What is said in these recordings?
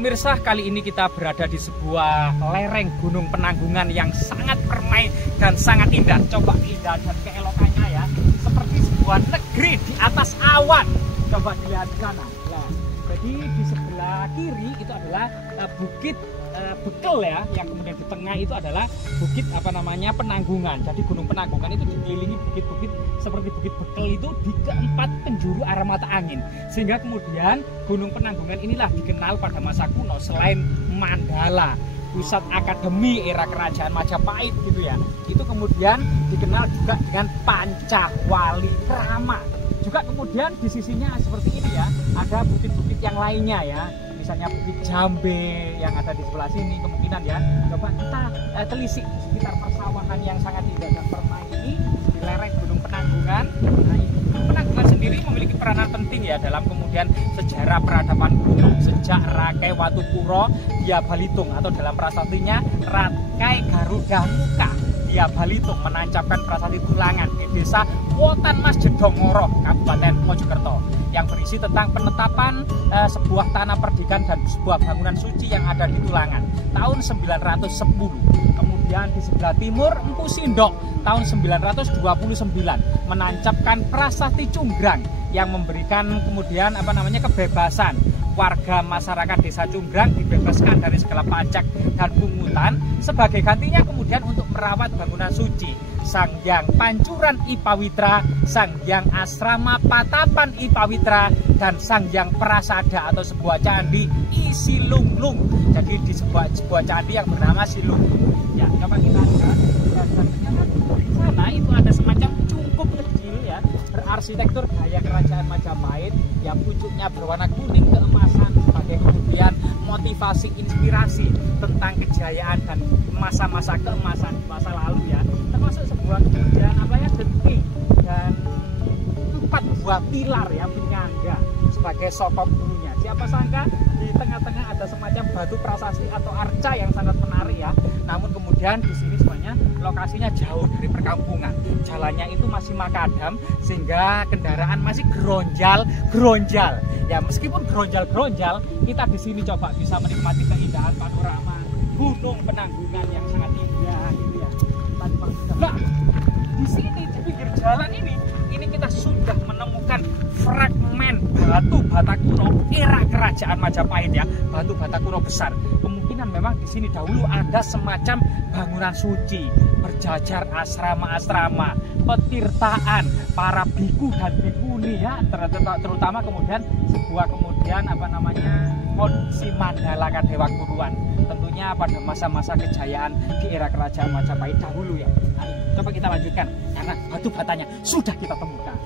Pemirsa, kali ini kita berada di sebuah lereng Gunung Penanggungan yang sangat permai dan sangat indah. Coba indah dan keelokannya ya, seperti sebuah negeri di atas awan. Coba dilihat di sana. Nah, jadi di sebelah kiri itu adalah Bukit Bekel ya, yang kemudian di tengah itu adalah Bukit Penanggungan. Jadi Gunung Penanggungan itu dikelilingi bukit-bukit seperti Bukit Bekel itu di keempat penjuru arah mata angin, sehingga kemudian Gunung Penanggungan inilah dikenal pada masa kuno selain Mandala, pusat akademi era kerajaan Majapahit gitu ya, itu kemudian dikenal juga dengan Pancawali Krama. Juga kemudian di sisinya seperti ini ya, ada bukit-bukit yang lainnya ya, misalnya Bukit Jambe yang ada di sebelah sini kemungkinan ya. Coba kita telisik di sekitar persawahan yang sangat indah dan permai ini di lereng Gunung Penanggungan. Nah, Gunung Penanggungan sendiri memiliki peranan penting ya dalam kemudian sejarah peradaban gunung sejak Rakai Watupuro Dia Balitung, atau dalam prasastinya Rakai Garuda Muka Dia Balitung menancapkan prasasti tulangan di desa Wotan Mas Jedongoro, Kabupaten Mojokerto, yang berisi tentang penetapan sebuah tanah perdikan dan sebuah bangunan suci yang ada di Tulangan tahun 910. Kemudian di sebelah timur Empu Sindok tahun 929 menancapkan prasasti Cunggrang yang memberikan kemudian kebebasan warga masyarakat desa Cunggrang dibebaskan dari segala pajak dan pungutan, sebagai gantinya kemudian untuk merawat bangunan suci Sang Hyang Pancuran Ipawitra, Sang Hyang Asrama Patapan Ipawitra, dan Sang Hyang Prasada atau sebuah candi Isilunglung. Jadi di sebuah candi yang bernama Silunglung. Ya, coba kita lihat. Di sana itu ada semacam cungkup kecil ya, berarsitektur gaya kerajaan Majapahit yang pucuknya berwarna kuning keemasan sebagai kemudian motivasi inspirasi tentang kejayaan dan masa-masa keemasan di masa lalu ya, termasuk sebuah kemudian genting dan 4 buah pilar ya penyangga sebagai sokong gurunya. Siapa sangka di tengah-tengah ada semacam batu prasasti atau arca yang sangat menarik ya. Namun kemudian di sini semuanya lokasinya jauh dari perkampungan. Jalannya itu masih makadam sehingga kendaraan masih geronjal. Ya meskipun geronjal, kita di sini coba bisa menikmati keindahan panorama Gunung Penanggungan yang sangat indah gitu ya. Nah, di sini di pinggir jalan ini kita sudah menemukan fragmen batu bata kuno era kerajaan Majapahit ya, batu bata kuno besar. Kemungkinan memang di sini dahulu ada semacam bangunan suci, berjajar asrama-asrama, petirtaan para biku dan bikuni ya, terutama kemudian sebuah kondisi Mandala Dewa Guruan. Tentunya pada masa-masa kejayaan di era kerajaan Majapahit dahulu ya. Nah, coba kita lanjutkan karena batu batanya sudah kita temukan.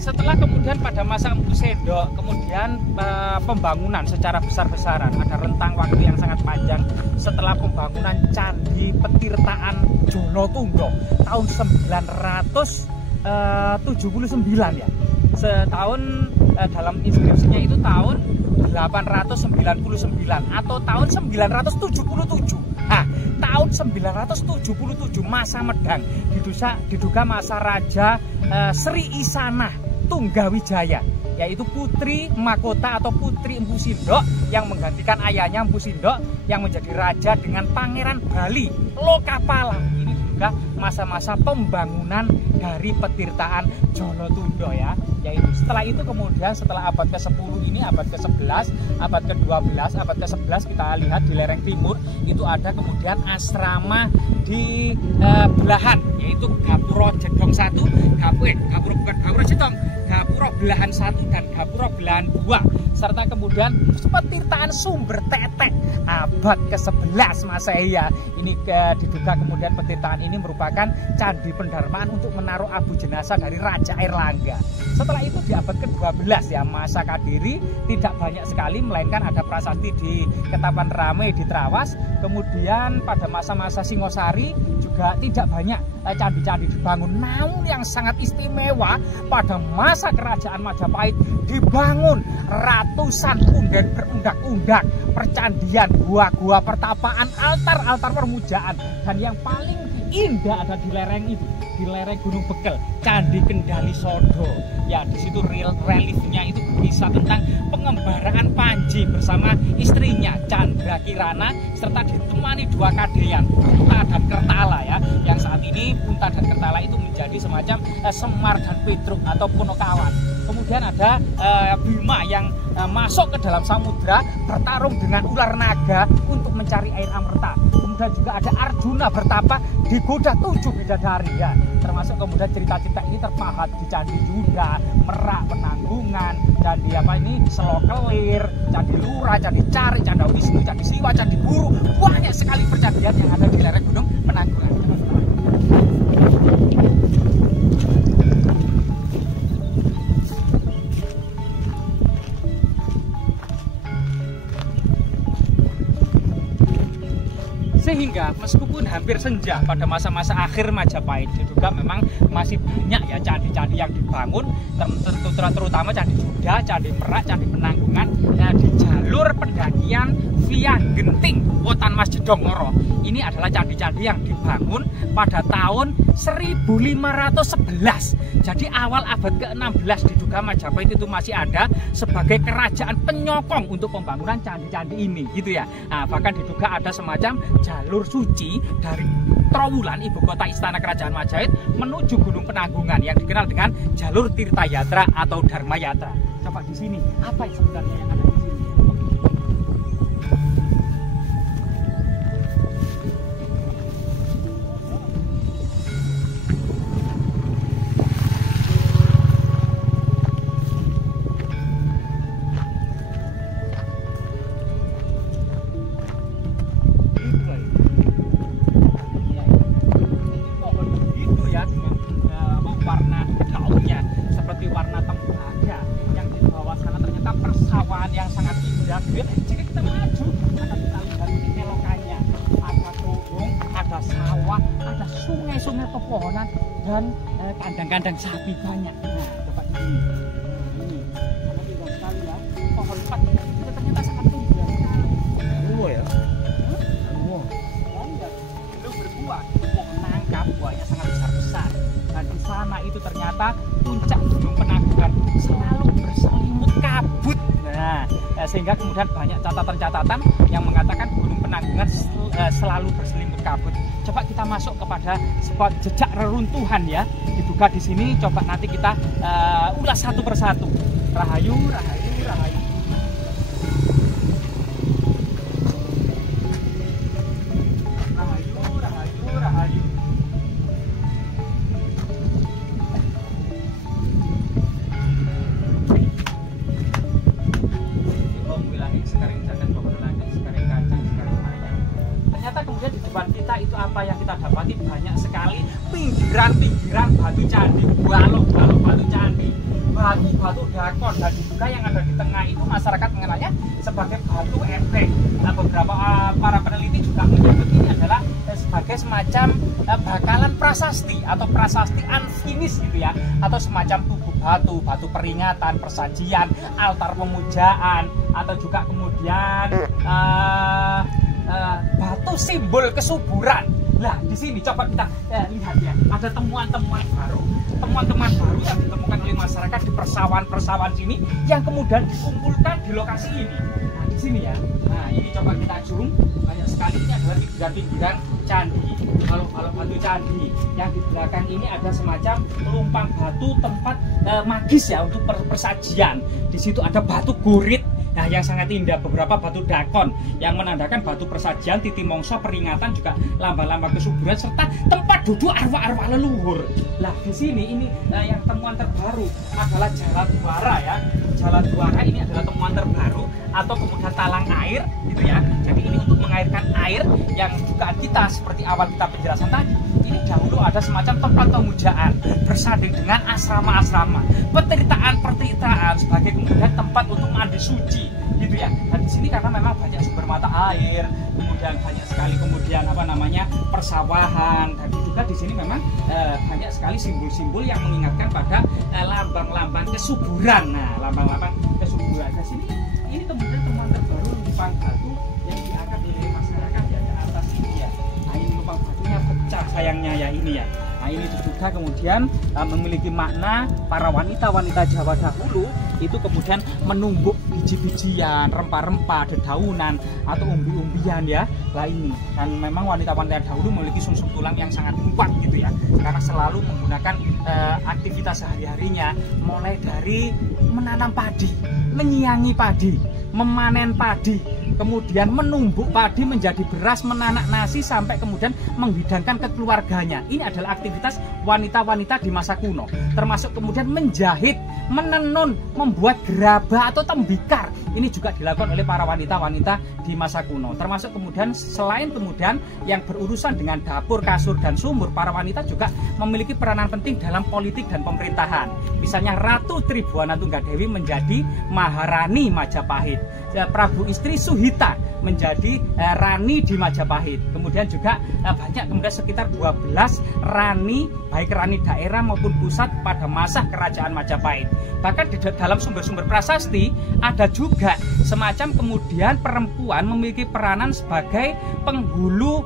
Setelah kemudian pada masa Empu Sindok kemudian pembangunan secara besar-besaran, ada rentang waktu yang sangat panjang setelah pembangunan Candi Petirtaan Jonotungga tahun 979 ya. Setahun dalam inskripsinya itu tahun 899 atau tahun 977. Nah, tahun 977 masa Medang diduga masa Raja Sri Isanah Tunggawijaya, yaitu putri mahkota atau putri Empu Sindok yang menggantikan ayahnya Empu Sindok yang menjadi raja dengan Pangeran Bali Lokapala. Ini juga masa-masa pembangunan dari Petirtaan Jonotungga ya, yaitu setelah itu kemudian setelah abad ke-10 ini, abad ke-11, abad ke-12, abad ke-11 kita lihat di lereng timur itu ada kemudian asrama di belahan, yaitu Gapura Jedong 1, Gapura Jedong, Gapura Belahan 1 dan Gapura Belahan 2, serta kemudian Petirtaan Sumber Tetek abad ke-11 Masehi ya. Ini diduga kemudian petirtaan ini merupakan candi pendarmaan untuk menaruh abu jenazah dari Raja Airlangga. Setelah itu di abad ke-12 ya, masa Kadiri tidak banyak sekali, melainkan ada prasasti di Ketapan Rame di Trawas. Kemudian pada masa-masa Singosari juga tidak banyak candi-candi dibangun. Namun yang sangat istimewa pada masa kerajaan Majapahit dibangun Ratu ratusan punden berundak-undak, percandian, gua-gua pertapaan, altar-altar permujaan, dan yang paling indah ada di lereng itu, di lereng Gunung Bekel, Candi Kendali Sodo. Ya, di situ reliefnya itu bisa tentang pengembaraan Panji bersama istrinya Chandra Kirana serta ditemani dua kadeyan Punta dan Kertala ya. Yang saat ini Punta dan Kertala itu menjadi semacam Semar dan Petruk atau Punokawan. Kemudian ada Bima yang masuk ke dalam samudra bertarung dengan ular naga untuk mencari air amerta. Kemudian juga ada Arjuna bertapa digoda 7 bidadari ya. Termasuk kemudian cerita-cerita ini terpahat di Candi Yuda, Merak, Penanggungan, Candi Selokelir, Candi Lura, Candi Cari, Candi Wisnu, Candi Siwa, Candi Buru. Banyak sekali percandian yang ada di lereng Gunung Penanggungan. Sehingga meskipun hampir senja pada masa-masa akhir Majapahit juga memang masih banyak ya candi-candi yang dibangun, terutama Candi Juda, Candi Merak, Candi Penanggungan di jalur pendakian via Genting Wotan Mas Jedongoro. Ini adalah candi-candi yang dibangun pada tahun 1511. Jadi awal abad ke-16 diduga Majapahit itu masih ada sebagai kerajaan penyokong untuk pembangunan candi-candi ini gitu ya. Nah, bahkan diduga ada semacam jalur suci dari Trowulan, ibu kota istana kerajaan Majapahit, menuju Gunung Penanggungan yang dikenal dengan jalur Tirtayatra atau Dharmayatra. Coba di sini, apa yang sebenarnya yang ada di sini? Jika kita maju, akan kita lihat kelokannya. Ada gunung, ada sawah, ada sungai-sungai pepohonan, dan kandang-kandang sapi banyak. Nah, coba di sini. Ini, sangat indah sekali ya. Pohon pat itu ternyata sangat indah sekali. Luo ya? Luo. Ya, belum berbuah. Pohon nangka buahnya sangat besar-besar. Dan di sana itu ternyata puncak Gunung Penanggungan selalu berselimut kabut. Nah, sehingga kemudian banyak catatan-catatan yang mengatakan Gunung Penanggungan selalu berselimut kabut. Coba kita masuk kepada spot jejak reruntuhan ya. Diduga di sini. Coba nanti kita ulas satu persatu. Rahayu, rahayu, rahayu. Rahayu, rahayu, rahayu. Ternyata kemudian di depan kita itu apa yang kita dapati, banyak sekali pinggiran-pinggiran batu candi, balok-balok batu candi, batu-batu dakon, dan juga yang ada di tengah itu masyarakat mengenalnya sebagai batu empeng. Nah, beberapa para peneliti juga menyebut ini adalah sebagai semacam bakalan prasasti atau prasasti unfinished gitu ya, atau semacam tubuh batu, batu peringatan, persajian, altar pemujaan, atau juga kemudian batu simbol kesuburan. Nah, di sini coba kita lihat ya, ada temuan-temuan baru, temuan-temuan baru yang ditemukan oleh masyarakat di persawahan-persawahan sini yang kemudian dikumpulkan di lokasi ini. Nah, di sini ya. Nah, ini coba kita zoom, banyak sekali ini adalah pinggiran-pinggiran candi, balok-balok batu candi. Yang di belakang ini ada semacam lumpang batu tempat magis ya untuk persajian. Di situ ada batu gurit. Nah, yang sangat indah, beberapa batu dakon yang menandakan batu persajian, titi mongso, peringatan, juga lambang-lambang kesuburan serta tempat duduk arwah-arwah leluhur. Nah, di sini ini yang temuan terbaru adalah Jaladuara ya. Jaladuara ini adalah temuan terbaru atau kemudian talang air gitu ya. Jadi ini untuk mengairkan air yang juga kita seperti awal kita penjelasan tadi. Ini dahulu ada semacam tempat pemujaan bersanding dengan asrama-asrama, peteritaan sebagai kemudian tempat untuk mandi suci gitu ya. Nah, di sini karena memang banyak sumber mata air, kemudian banyak sekali kemudian persawahan, dan juga di sini memang banyak sekali simbol-simbol yang mengingatkan pada lambang-lambang kesuburan. Nah, lambang-lambang kesuburan di sini ini kemudian temuan terbaru lubang batu yang diangkat oleh masyarakat ya ke atas ini ya. Nah ini lubang batunya pecah sayangnya ya ini ya. Nah ini diduga kemudian memiliki makna para wanita-wanita Jawa dahulu itu kemudian menumbuk biji-bijian, rempah-rempah, dedaunan atau umbi-umbian ya. Lah ini, dan memang wanita-wanita dahulu memiliki sumsum tulang yang sangat kuat gitu ya, karena selalu menggunakan aktivitas sehari-harinya mulai dari menanam padi, menyiangi padi, memanen padi, kemudian menumbuk padi menjadi beras, menanak nasi, sampai kemudian menghidangkan ke keluarganya. Ini adalah aktivitas wanita-wanita di masa kuno, termasuk kemudian menjahit, menenun, membuat gerabah atau tembikar. Ini juga dilakukan oleh para wanita-wanita di masa kuno, termasuk kemudian selain kemudian yang berurusan dengan dapur, kasur, dan sumur, para wanita juga memiliki peranan penting dalam politik dan pemerintahan. Misalnya Ratu Tribuana Tunggadewi menjadi Maharani Majapahit, Prabu Istri Suhita menjadi Rani di Majapahit. Kemudian juga banyak kemudian sekitar 12 Rani, baik Rani daerah maupun pusat pada masa kerajaan Majapahit. Bahkan di dalam sumber-sumber prasasti ada juga semacam kemudian perempuan memiliki peranan sebagai penghulu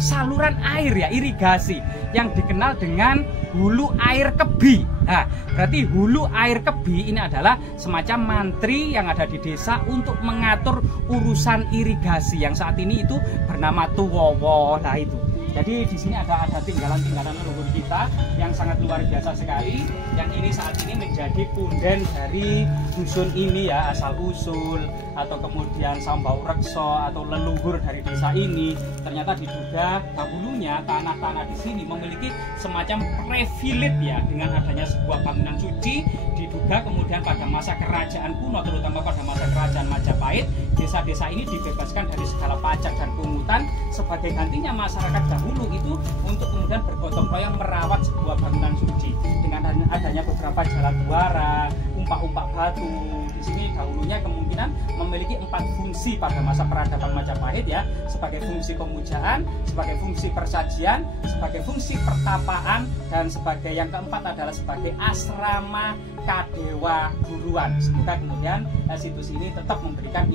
saluran air ya, irigasi, yang dikenal dengan hulu air kebi. Nah, berarti hulu air kebi ini adalah semacam mantri yang ada di desa untuk mengatur urusan irigasi yang saat ini itu bernama Tuwowo. Nah itu. Jadi di sini ada tinggalan-tinggalan leluhur kita yang sangat luar biasa sekali. Yang ini saat ini menjadi punden dari dusun ini ya, asal usul atau kemudian Sambau Rekso atau leluhur dari desa ini. Ternyata diduga dahulunya tanah-tanah di sini memiliki semacam privilege ya, dengan adanya sebuah bangunan suci. Diduga kemudian pada masa kerajaan kuno, terutama pada masa kerajaan Majapahit, desa-desa ini dibebaskan dari segala pajak dan pungutan. Sebagai gantinya masyarakat dahulu itu untuk kemudian bergotong royong merawat sebuah bangunan suci dengan adanya beberapa jalan duara, umpak-umpak batu. Di sini dahulunya kemungkinan memiliki 4 fungsi pada masa peradaban Majapahit ya, sebagai fungsi pemujaan, sebagai fungsi persajian, sebagai fungsi pertapaan, dan sebagai yang keempat adalah sebagai asrama kadewa guruan. Semoga kemudian situs ini tetap memberikan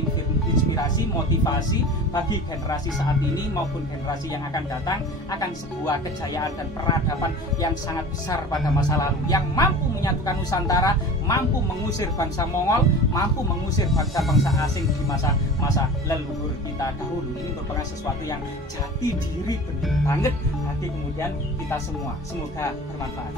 inspirasi, motivasi bagi generasi saat ini maupun generasi yang akan datang, akan sebuah kejayaan dan peradaban yang sangat besar pada masa lalu, yang mampu menyatukan Nusantara, mampu mengusir bangsa Mongol, mampu mengusir bangsa-bangsa asing di masa leluhur kita dahulu. Ini merupakan sesuatu yang jati diri benar banget bagi kemudian kita semua. Semoga bermanfaat.